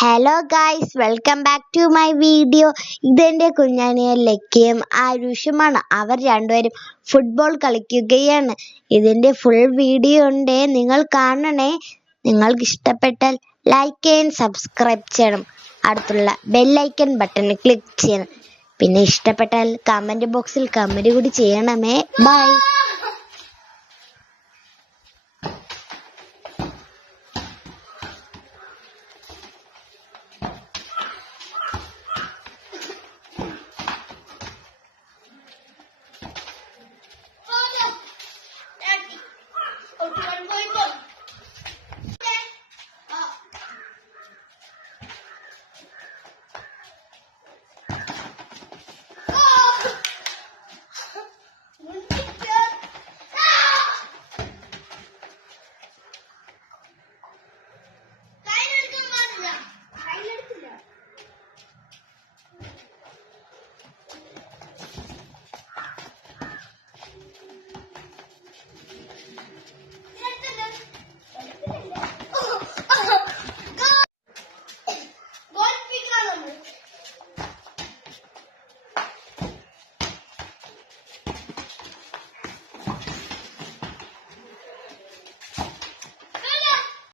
Hello guys, welcome back to my video. ഇതെൻ്റെ കുഞ്ഞാനിയ ലക്കിയും ആരുഷുമാണ്. അവർ രണ്ടുപേരും ഫുട്ബോൾ കളിക്കുകയാണ്. ഇതിൻ്റെ ഫുൾ വീഡിയോ ഉണ്ട്, നിങ്ങൾ കാണണേ. നിങ്ങൾക്ക് ഇഷ്ടപ്പെട്ടാൽ ലൈക്ക് ചെയ്യണം, സബ്സ്ക്രൈബ് ചെയ്യണം, അടുത്തുള്ള ബെല്ലൈക്കൺ ബട്ടൺ ക്ലിക്ക് ചെയ്യണം. പിന്നെ ഇഷ്ടപ്പെട്ടാൽ കമൻറ്റ് ബോക്സിൽ കമൻറ്റ് കൂടി ചെയ്യണമേ. ബൈ.